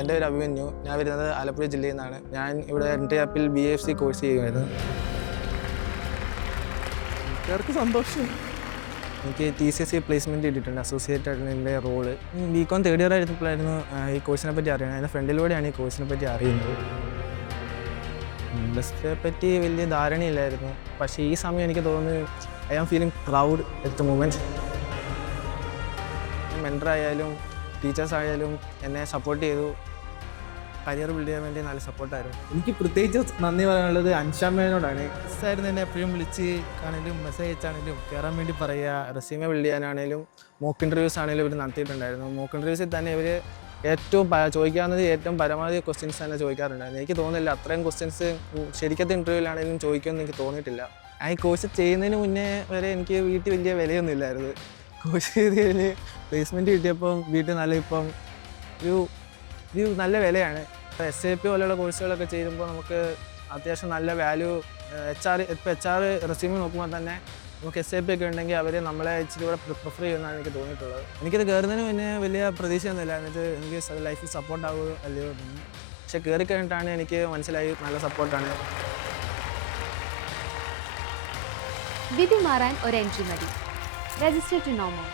എൻ്റെ പേര് അഭിമന്യു. ഞാൻ വരുന്നത് ആലപ്പുഴ ജില്ലയിൽ നിന്നാണ്. ഞാൻ ഇവിടെ എൻ്റെ ആപ്പിൽ BFC കോഴ്സ് ചെയ്യുമായിരുന്നു. വീട്ടുകാർക്ക് സന്തോഷം. എനിക്ക് TCSE പ്ലേസ്മെൻറ്റ് കിട്ടിയിട്ടുണ്ട്. അസോസിയേറ്റ് ആയിട്ടുള്ള റോള്. BCom തേർഡ് ഇയർ ആയിരുന്നപ്പോഴായിരുന്നു ഈ കോഴ്സിനെ പറ്റി അറിയുന്നത്. എൻ്റെ ഫ്രണ്ടിലൂടെയാണ് ഈ കോഴ്സിനെ പറ്റി അറിയുന്നത്. ഇൻഡസ്ട്രിയെ പറ്റി വലിയ ധാരണയില്ലായിരുന്നു. പക്ഷേ ഈ സമയം എനിക്ക് തോന്നുന്നു I am feeling proud at the moment. മെൻറ്ററായാലും ടീച്ചേഴ്സ് ആയാലും എന്നെ സപ്പോർട്ട് ചെയ്തു. കരിയർ ബിൽഡ് ചെയ്യാൻ വേണ്ടി നല്ല സപ്പോർട്ടായിരുന്നു. എനിക്ക് പ്രത്യേകിച്ച് നന്ദി പറയാനുള്ളത് അൻഷാമ്മേനോടാണ്. സായിരുന്നു എന്നെ എപ്പോഴും വിളിച്ച് ആണെങ്കിലും മെസ്സേജ് അയച്ചാണെങ്കിലും കയറാൻ വേണ്ടി പറയുക. റെസ്യൂമെ ബിൽഡ് ചെയ്യാനാണെങ്കിലും മോക്ക് ഇൻ്റർവ്യൂസ് ആണെങ്കിലും ഇവർ നടത്തിയിട്ടുണ്ടായിരുന്നു. മോക്ക് ഇൻ്റർവ്യൂസിൽ തന്നെ ഇവർ ചോദിക്കാവുന്നത് ഏറ്റവും പരമാവധി ക്വസ്റ്റ്യൻസ് തന്നെ ചോദിക്കാറുണ്ടായിരുന്നു. എനിക്ക് തോന്നുന്നില്ല അത്രയും ക്വസ്റ്റ്യൻസ് ശരിക്കത്തെ ഇൻ്റർവ്യൂവിലാണെങ്കിലും ചോദിക്കുമെന്ന് എനിക്ക് തോന്നിയിട്ടില്ല. ആ ഈ കോഴ്സ് ചെയ്യുന്നതിന് മുന്നേ വരെ എനിക്ക് വീട്ടിൽ വലിയ വിലയൊന്നും ഇല്ലായിരുന്നു. കോഴ്സ് ചെയ്തതിൽ പ്ലേസ്മെൻറ്റ് കിട്ടിയപ്പം വീട്ടിൽ ഇപ്പം ഒരു നല്ല വിലയാണ്. SAP പോലെയുള്ള കോഴ്സുകളൊക്കെ ചെയ്യുമ്പോൾ നമുക്ക് അത്യാവശ്യം നല്ല വാല്യൂ HR റെസ്യൂമ് നോക്കുമ്പോൾ തന്നെ നമുക്ക് SAP ഒക്കെ ഉണ്ടെങ്കിൽ അവർ നമ്മളെ ഇച്ചിരി കൂടെ പ്രിഫർ ചെയ്യുമെന്നാണ് എനിക്ക് തോന്നിയിട്ടുള്ളത്. എനിക്കിത് കയറുന്നതിന് മുന്നേ വലിയ പ്രതീക്ഷയൊന്നുമില്ല. എന്നിട്ട് എനിക്ക് ലൈഫിൽ സപ്പോർട്ടാകുമോ അല്ലയോ എന്ന്. പക്ഷെ കയറി കഴിഞ്ഞിട്ടാണ് എനിക്ക് മനസ്സിലായി നല്ല സപ്പോർട്ടാണ്. വിധി മാറാൻ ഒരു എൻട്രി മതി. Register to no more.